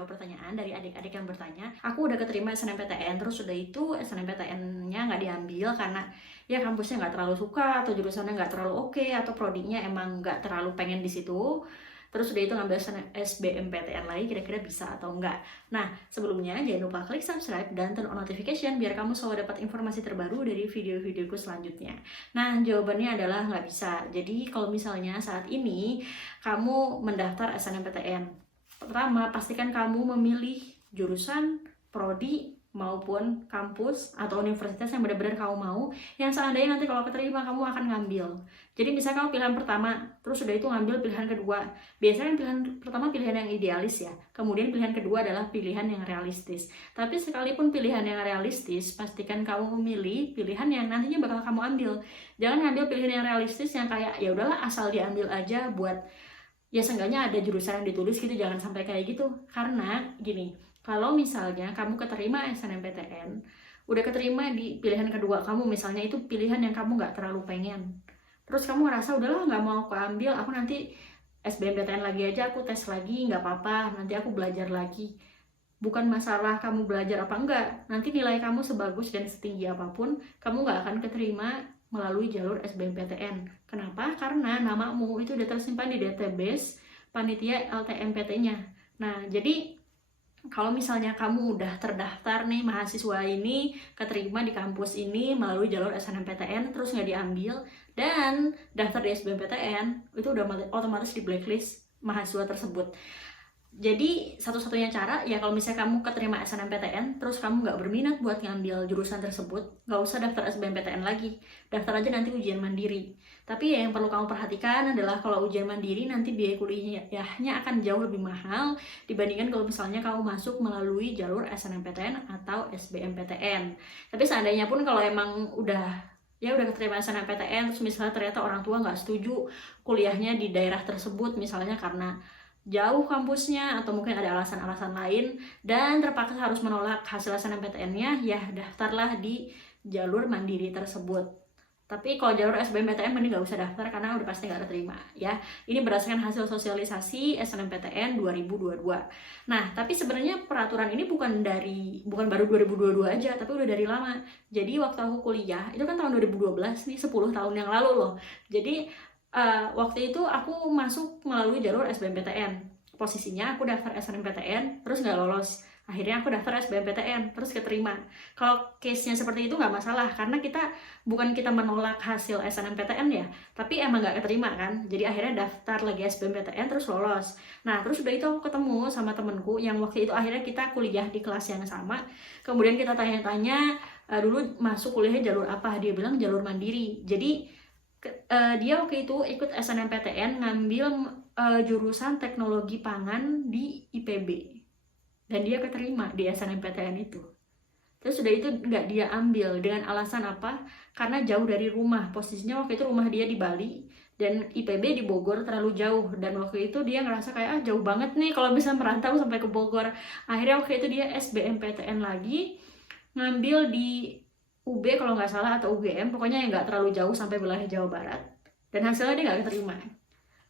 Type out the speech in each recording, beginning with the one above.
jawab pertanyaan dari adik-adik yang bertanya. Aku udah keterima SNMPTN, terus udah itu SNMPTN-nya nggak diambil karena ya kampusnya nggak terlalu suka atau jurusannya nggak terlalu oke atau prodinya emang nggak terlalu pengen di situ. Terus udah itu ngambil SBMPTN lagi, kira-kira bisa atau enggak. Nah, sebelumnya jangan lupa klik subscribe dan turn on notification biar kamu selalu dapat informasi terbaru dari video-videoku selanjutnya. Nah, jawabannya adalah nggak bisa. Jadi, kalau misalnya saat ini kamu mendaftar SNMPTN, pertama, pastikan kamu memilih jurusan, prodi, maupun kampus atau universitas yang benar-benar kamu mau, yang seandainya nanti kalau keterima kamu akan ngambil. Jadi misalnya kamu pilihan pertama, terus udah itu ngambil pilihan kedua. Biasanya pilihan pertama pilihan yang idealis ya, kemudian pilihan kedua adalah pilihan yang realistis. Tapi sekalipun pilihan yang realistis, pastikan kamu memilih pilihan yang nantinya bakal kamu ambil. Jangan ngambil pilihan yang realistis yang kayak ya udahlah asal diambil aja buat ya seenggaknya ada jurusan yang ditulis gitu, jangan sampai kayak gitu. Karena gini, kalau misalnya kamu keterima SNMPTN, udah keterima di pilihan kedua kamu, misalnya itu pilihan yang kamu nggak terlalu pengen, terus kamu ngerasa udahlah nggak mau aku ambil, aku nanti SBMPTN lagi aja, aku tes lagi, nggak apa-apa, nanti aku belajar lagi. Bukan masalah kamu belajar apa enggak, nanti nilai kamu sebagus dan setinggi apapun, kamu nggak akan keterima melalui jalur SBMPTN. Kenapa? Karena namamu itu udah tersimpan di database panitia LTMPT-nya. Nah, jadi kalau misalnya kamu udah terdaftar nih, mahasiswa ini keterima di kampus ini melalui jalur SNMPTN terus nggak diambil dan daftar di SBMPTN, itu udah otomatis di blacklist mahasiswa tersebut. Jadi satu-satunya cara ya kalau misalnya kamu keterima SNMPTN terus kamu nggak berminat buat ngambil jurusan tersebut, nggak usah daftar SBMPTN lagi, daftar aja nanti ujian mandiri. Tapi ya yang perlu kamu perhatikan adalah kalau ujian mandiri nanti biaya kuliahnya akan jauh lebih mahal dibandingkan kalau misalnya kamu masuk melalui jalur SNMPTN atau SBMPTN. Tapi seandainya pun kalau emang udah keterima SNMPTN terus misalnya ternyata orang tua nggak setuju kuliahnya di daerah tersebut, misalnya karena jauh kampusnya atau mungkin ada alasan-alasan lain dan terpaksa harus menolak hasil SNMPTN-nya, ya daftarlah di jalur mandiri tersebut. Tapi kalau jalur SBMPTN mending nggak usah daftar karena udah pasti nggak keterima ya. Ini berdasarkan hasil sosialisasi SNMPTN 2022. Nah, tapi sebenarnya peraturan ini bukan baru 2022 aja, tapi udah dari lama. Jadi waktu aku kuliah, itu kan tahun 2012 nih, 10 tahun yang lalu loh. Jadi waktu itu aku masuk melalui jalur SBMPTN. Posisinya aku daftar SNMPTN terus nggak lolos, akhirnya aku daftar SBMPTN terus keterima. Kalau case-nya seperti itu nggak masalah karena bukan kita menolak hasil SNMPTN ya, tapi emang nggak keterima kan, jadi akhirnya daftar lagi SBMPTN terus lolos. Nah terus udah itu aku ketemu sama temenku yang waktu itu akhirnya kita kuliah di kelas yang sama, kemudian kita tanya-tanya dulu masuk kuliahnya jalur apa, dia bilang jalur mandiri. Jadi dia waktu itu ikut SNMPTN ngambil jurusan teknologi pangan di IPB dan dia keterima di SNMPTN itu. Terus udah itu nggak dia ambil dengan alasan apa? Karena jauh dari rumah. Posisinya waktu itu rumah dia di Bali dan IPB di Bogor terlalu jauh, dan waktu itu dia ngerasa kayak jauh banget nih kalau bisa merantau sampai ke Bogor. Akhirnya waktu itu dia SBMPTN lagi ngambil di UB kalau nggak salah atau UGM, pokoknya yang nggak terlalu jauh sampai wilayah Jawa Barat, dan hasilnya dia nggak keterima.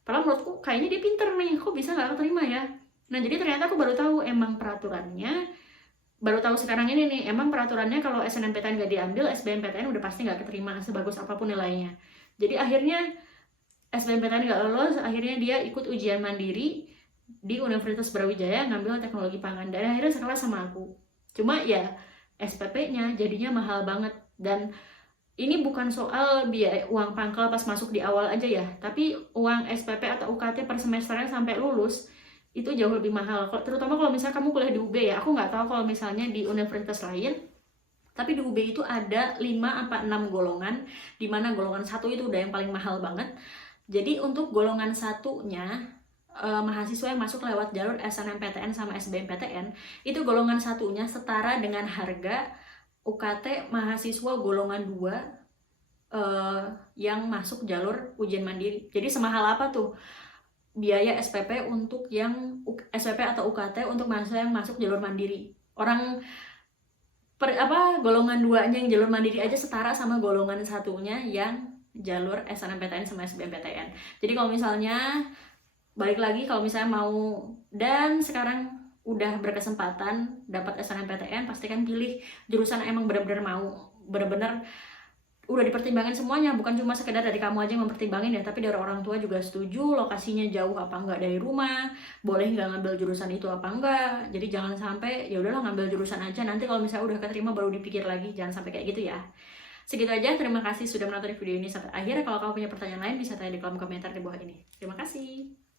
Padahal menurutku kayaknya dia pinter nih, kok bisa nggak keterima ya. Nah jadi ternyata aku baru tahu emang peraturannya, baru tahu sekarang ini nih, emang peraturannya kalau SNMPTN nggak diambil, SBMPTN udah pasti nggak keterima sebagus apapun nilainya. Jadi akhirnya SBMPTN nggak lolos, akhirnya dia ikut ujian mandiri di Universitas Brawijaya ngambil teknologi pangan dan akhirnya sekelas sama aku. Cuma ya SPP-nya jadinya mahal banget, dan ini bukan soal biaya uang pangkal pas masuk di awal aja ya, tapi uang SPP atau UKT per semesternya sampai lulus itu jauh lebih mahal. Terutama kalau misalnya kamu kuliah di UB ya, aku nggak tahu kalau misalnya di universitas lain, tapi di UB itu ada 5-6 golongan, dimana golongan 1 itu udah yang paling mahal banget. Jadi untuk golongan satunya, mahasiswa yang masuk lewat jalur SNMPTN sama SBMPTN, itu golongan satunya setara dengan harga UKT mahasiswa golongan 2 yang masuk jalur ujian mandiri. Jadi semahal apa tuh biaya SPP untuk yang SPP atau UKT untuk mahasiswa yang masuk jalur mandiri. Orang golongan 2-nya yang jalur mandiri aja setara sama golongan satunya yang jalur SNMPTN sama SBMPTN. Jadi kalau misalnya balik lagi, kalau misalnya mau, dan sekarang udah berkesempatan dapat SNMPTN, pastikan pilih jurusan yang emang benar-benar mau, benar-benar udah dipertimbangin semuanya, bukan cuma sekedar dari kamu aja yang mempertimbangin ya, tapi dari orang tua juga setuju, lokasinya jauh apa enggak dari rumah, boleh nggak ngambil jurusan itu apa enggak. Jadi jangan sampai ya udahlah ngambil jurusan aja, nanti kalau misalnya udah keterima baru dipikir lagi, jangan sampai kayak gitu ya. Segitu aja, terima kasih sudah menonton video ini sampai akhir. Kalau kamu punya pertanyaan lain bisa tanya di kolom komentar di bawah ini. Terima kasih.